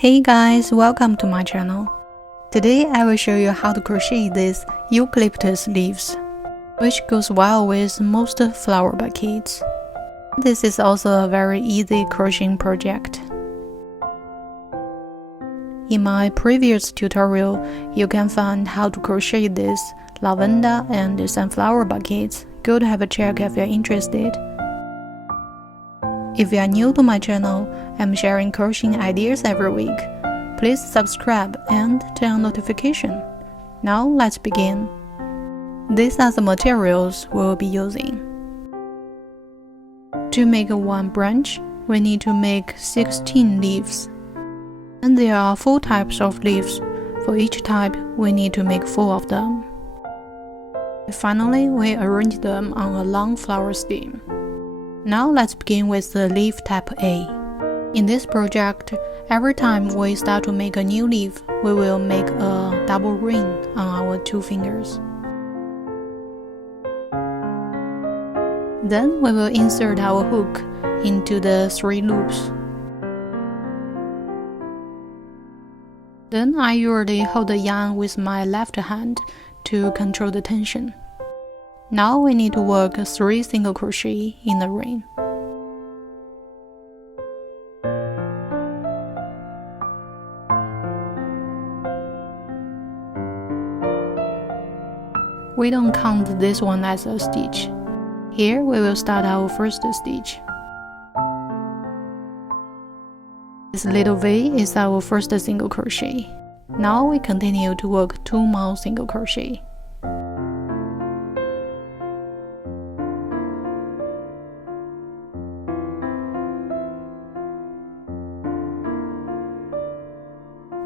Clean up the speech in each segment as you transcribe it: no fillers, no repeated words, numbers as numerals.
Hey guys, welcome to my channel. Today I will show you how to crochet these eucalyptus leaves, which goes well with most flower bouquets. This is also a very easy crocheting project. In my previous tutorial, you can find how to crochet these lavender and sunflower bouquets. Go to have a check if you're interested. If you are new to my channel, I'm sharing crocheting ideas every week. Please subscribe and turn on notification. Now let's begin. These are the materials we'll be using. To make one branch, we need to make 16 leaves. And there are 4 types of leaves. For each type, we need to make 4 of them. Finally, we arrange them on a long flower stem. Now let's begin with the leaf type A. In this project, every time we start to make a new leaf, we will make a double ring on our 2 fingers. Then we will insert our hook into the 3 loops. Then I usually hold the yarn with my left hand to control the tension. Now we need to work 3 single crochet in the ring. We don't count this one as a stitch. Here we will start our first stitch. This little V is our first single crochet. Now we continue to work 2 more single crochet.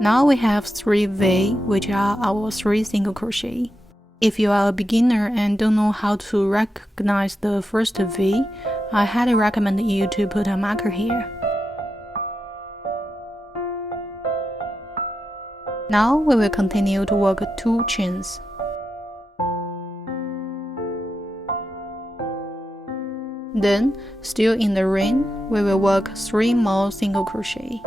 Now we have 3 V, which are our 3 single crochet. If you are a beginner and don't know how to recognize the first V, I highly recommend you to put a marker here. Now we will continue to work 2 chains. Then, still in the ring, we will work 3 more single crochet.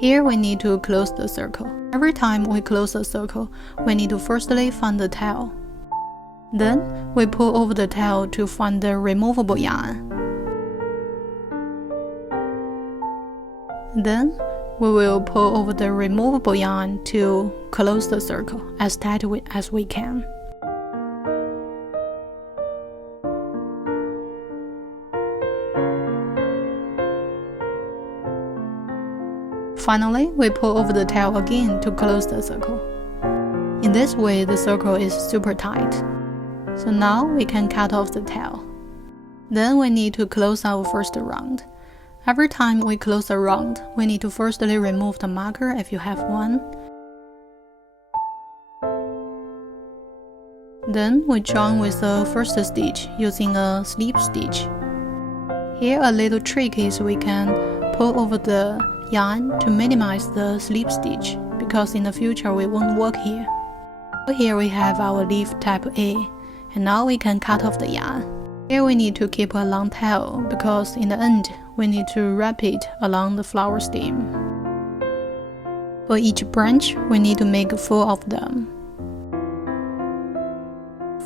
Here we need to close the circle. Every time we close the circle, we need to firstly find the tail. Then we pull over the tail to find the removable yarn. Then we will pull over the removable yarn to close the circle as tight as we can. Finally, we pull over the tail again to close the circle. In this way, the circle is super tight. So now we can cut off the tail. Then we need to close our first round. Every time we close a round, we need to firstly remove the marker if you have one. Then we join with the first stitch using a slip stitch. Here a little trick is we can pull over the yarn to minimize the slip stitch, because in the future we won't work here. Here we have our leaf type A, and now we can cut off the yarn. Here we need to keep a long tail, because in the end we need to wrap it along the flower stem. For each branch, we need to make 4 of them.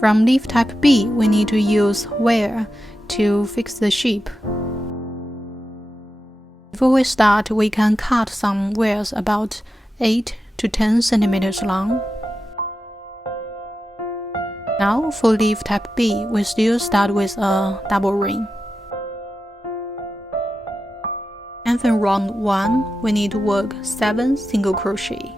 From leaf type B, we need to use wire to fix the shape. Before we start, we can cut some wires about 8 to 10 centimeters long. Now for leaf type B, we still start with a double ring. And for round 1, we need to work 7 single crochet.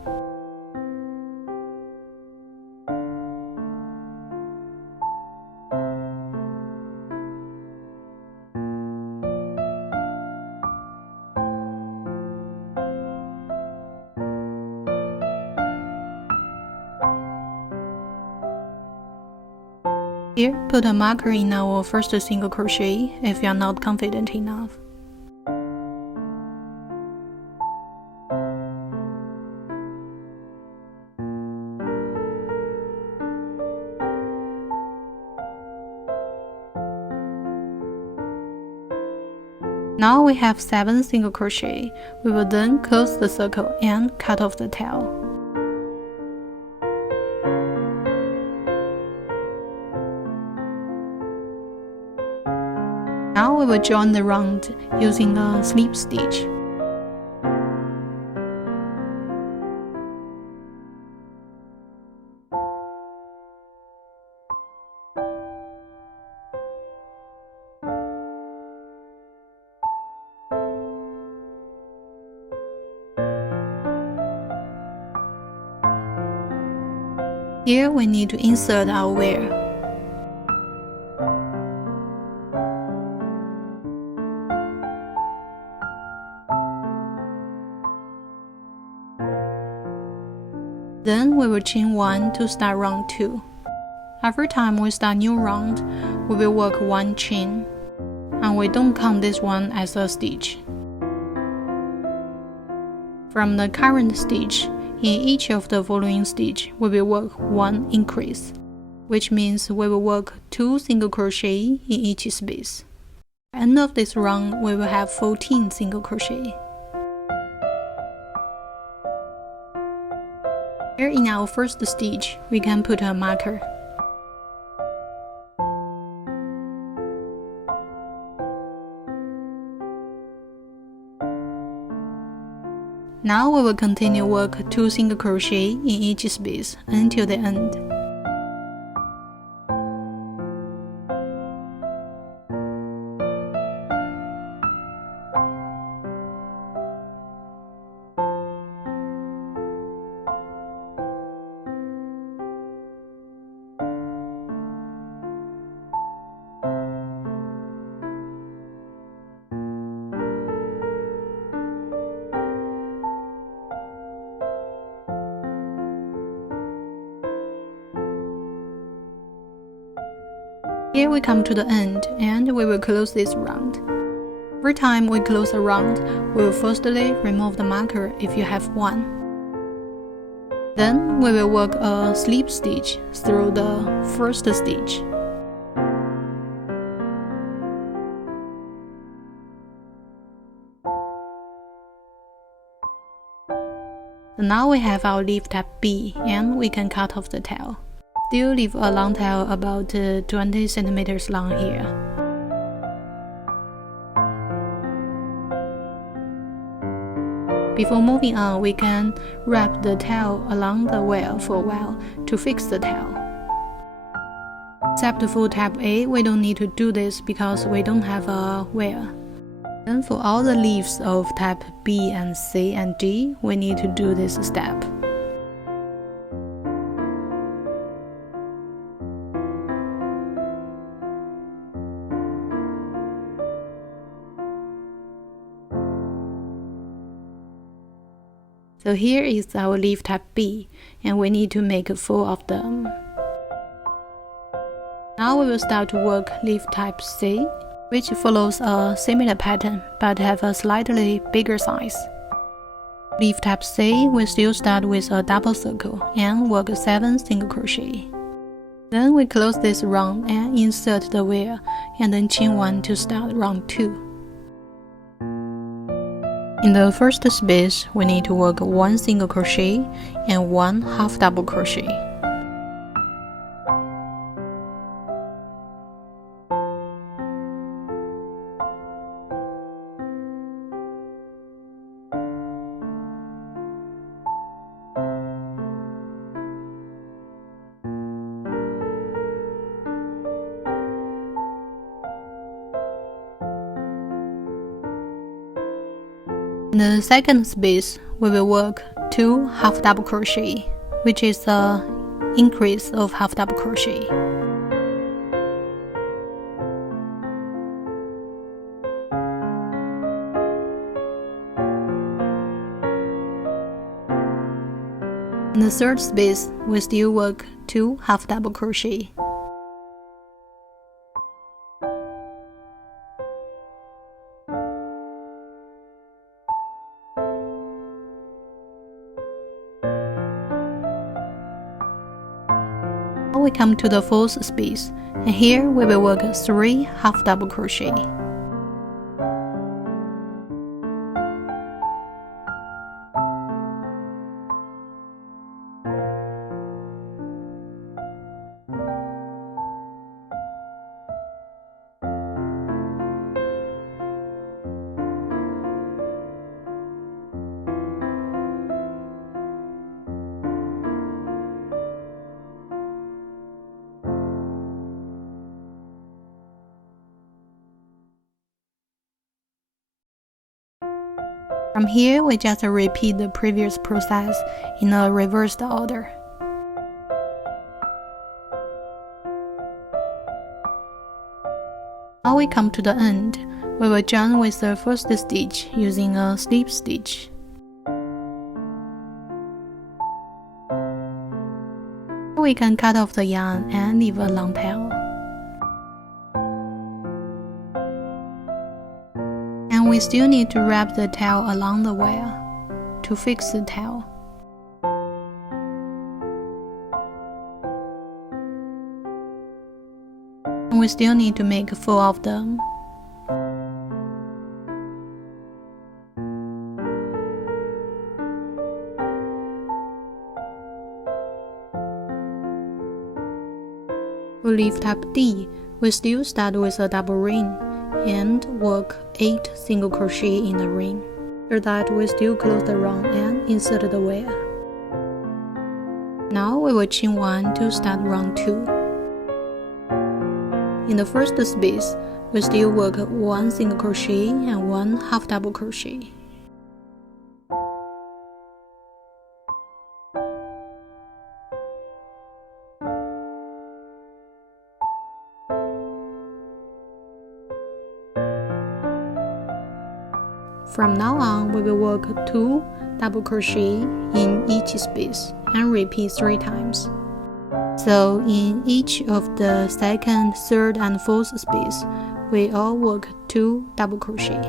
Here, put a marker in our first single crochet if you are not confident enough. Now we have 7 single crochet. We will then close the circle and cut off the tail. Now we will join the round using a slip stitch. Here we need to insert our wire. Then we will chain 1 to start round 2. Every time we start new round, we will work 1 chain, and we don't count this one as a stitch. From the current stitch, in each of the following stitch, we will work 1 increase, which means we will work 2 single crochet in each space. At the end of this round, we will have 14 single crochet. Here in our first stitch, we can put a marker. Now we will continue work 2 single crochet in each space until the end. Here we come to the end, and we will close this round. Every time we close a round, we will firstly remove the marker if you have one. Then we will work a slip stitch through the first stitch. Now we have our leaf tab B, and we can cut off the tail. Still leave a long tail about 20 centimeters long here. Before moving on, we can wrap the tail along the wire for a while to fix the tail. Except for tab A, we don't need to do this because we don't have a wire. Then for all the leaves of tab B and C and D, we need to do this step. So here is our leaf tab B, and we need to make 4 of them. Now we will start to work leaf type C, which follows a similar pattern but have a slightly bigger size. Leaf type C, we still start with a double circle and work 7 single crochet. Then we close this round and insert the wire, and then chain 1 to start round 2. In the first space, we need to work 1 single crochet and 1 half double crochet. In the second space, we will work 2 half double crochet, which is the increase of half double crochet. In the third space, we still work 2 half double crochet. Now we come to the fourth space, and here we will work 3 half double crochet. From here, we just repeat the previous process in a reversed order. Now we come to the end. We will join with the first stitch using a slip stitch. We can cut off the yarn and leave a long tail. And we still need to wrap the tail along the wire to fix the tail. And we still need to make 4 of them. To leave type D, we still start with a double ring and work 8 single crochet in the ring. After that, we still close the round and insert the wire. Now we will chain 1 to start round 2. In the first space, we still work 1 single crochet and 1 half double crochet. From now on, we will work 2 double crochet in each space and repeat 3 times. So in each of the second, third, and fourth space, we all work 2 double crochet.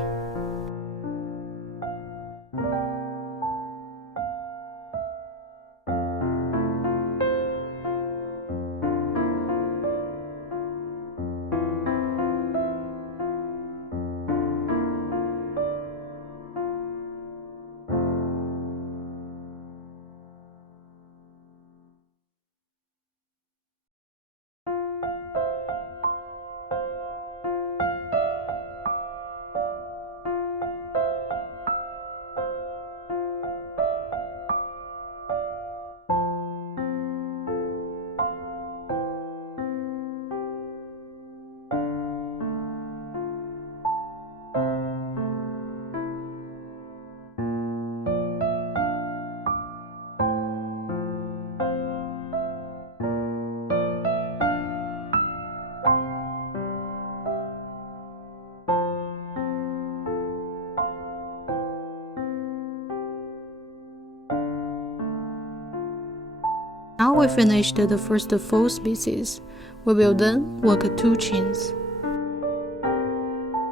Now we finished the first 4 spaces. We will then work 2 chains.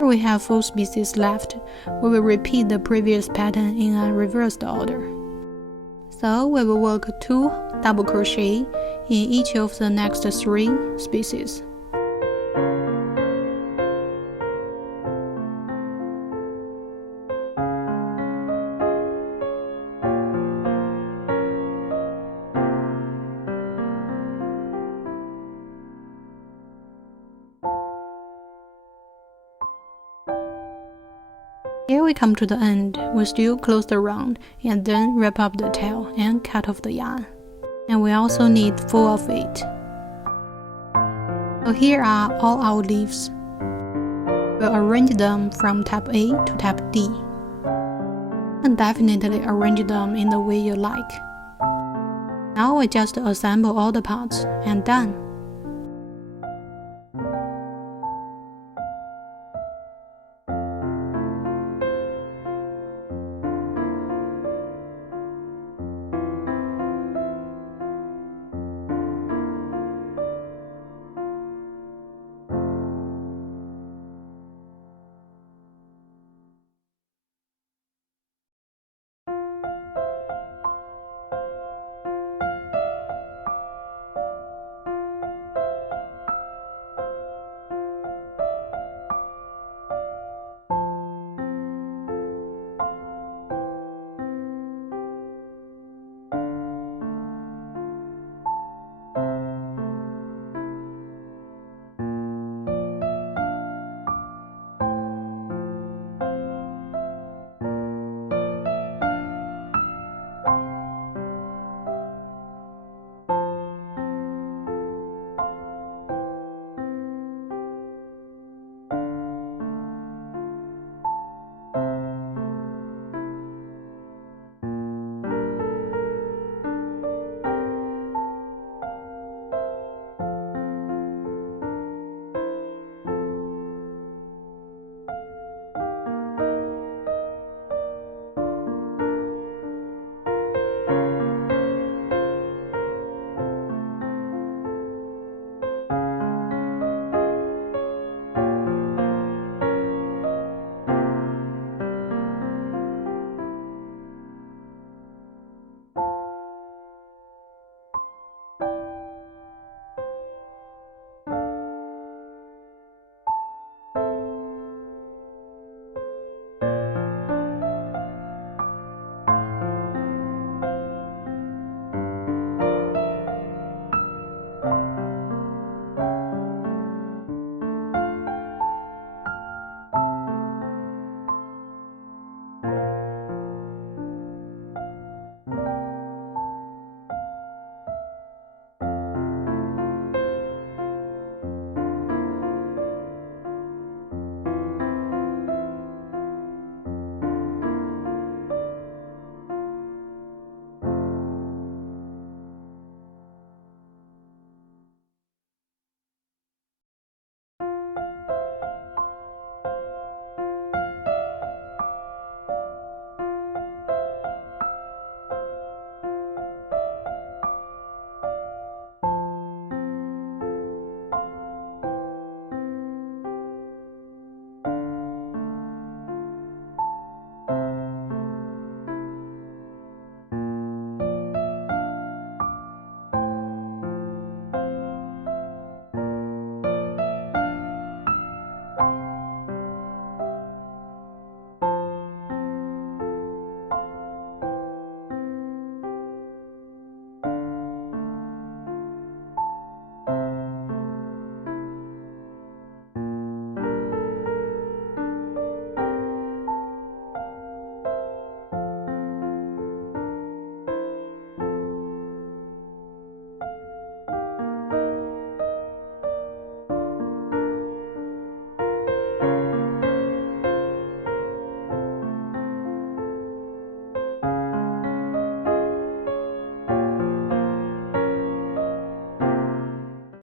We have 4 spaces left. We will repeat the previous pattern in a reversed order. So we will work 2 double crochet in each of the next 3 spaces. Here we come to the end. We still close the round and then wrap up the tail and cut off the yarn. And we also need 4 of it. So here are all our leaves. We'll arrange them from type A to type D. And definitely arrange them in the way you like. Now we just assemble all the parts and done.